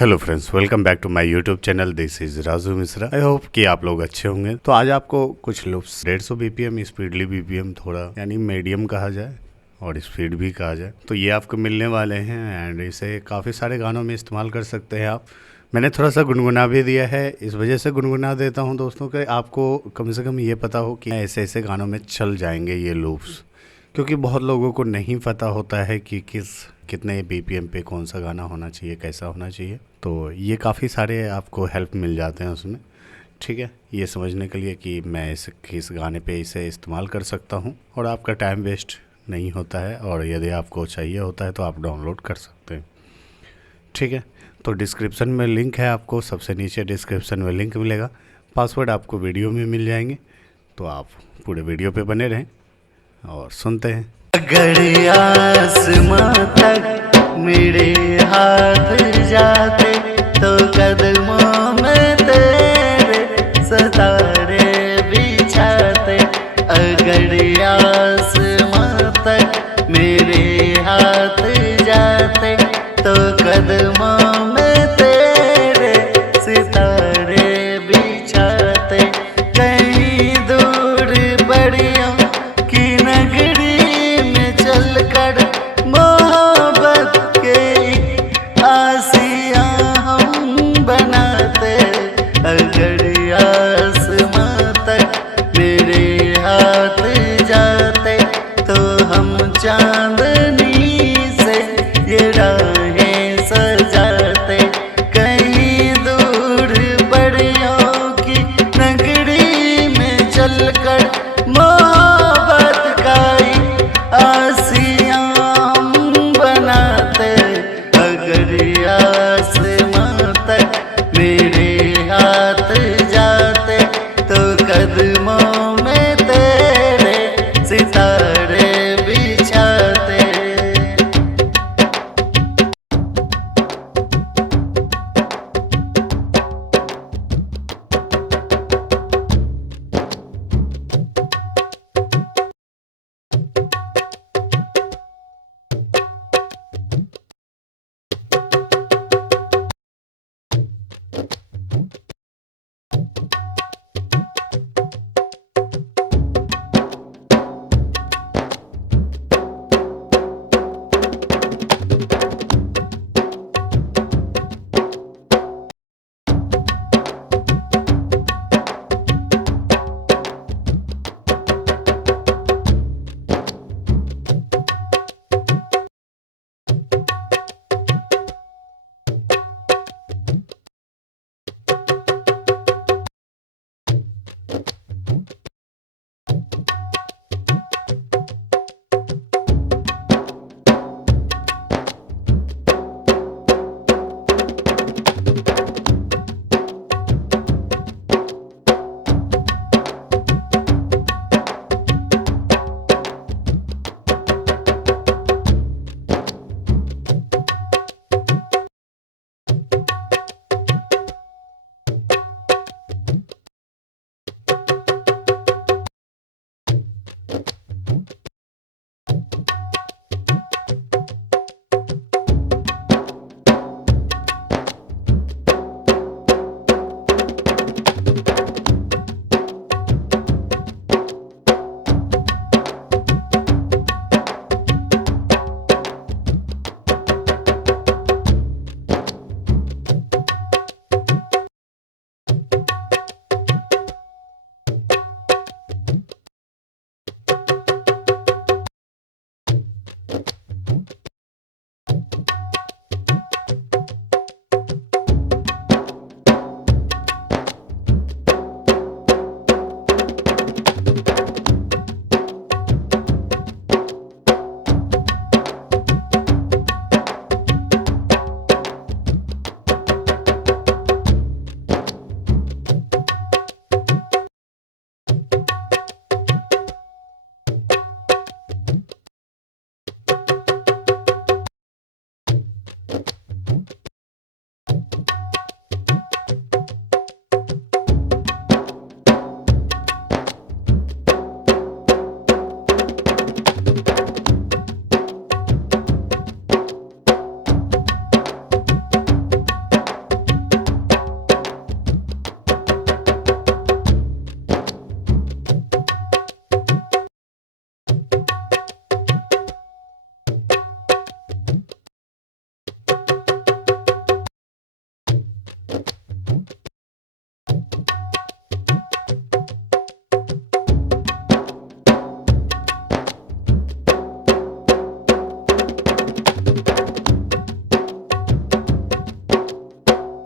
Hello friends, welcome back to my YouTube channel. This is Raju Mishra. I hope कि आप लोग अच्छे होंगे। तो आज आपको कुछ लूप्स 150 बीपीएम, स्पीडली बीपीएम थोड़ा यानी मीडियम कहा जाए और स्पीड भी कहा जाए, तो ये आपको मिलने वाले हैं एंड इसे काफ़ी सारे गानों में इस्तेमाल कर सकते हैं आप। मैंने थोड़ा सा गुनगुना भी दिया है, इस वजह से गुनगुना देता हूँ दोस्तों कि आपको कम से कम ये पता हो कि ऐसे ऐसे गानों में चल जाएंगे ये लूप्स, क्योंकि बहुत लोगों को नहीं पता होता है कि कितने बीपीएम पे कौन सा गाना होना चाहिए, कैसा होना चाहिए। तो ये काफ़ी सारे आपको हेल्प मिल जाते हैं उसमें, ठीक है, ये समझने के लिए कि मैं किस गाने पे इसे इस्तेमाल कर सकता हूँ और आपका टाइम वेस्ट नहीं होता है। और यदि आपको चाहिए होता है तो आप डाउनलोड कर सकते हैं, ठीक है। तो डिस्क्रिप्शन में लिंक है, आपको सबसे नीचे डिस्क्रिप्शन में लिंक मिलेगा। पासवर्ड आपको वीडियो में मिल जाएंगे, तो आप पूरे वीडियो पे बने रहें और सुनते हैं। अगर आसमां तक मेरे हाथ जाते तो कदमों में तेरे सितारे बिछाते। अगर आसमां तक मेरे हाथ जाते तो कदमों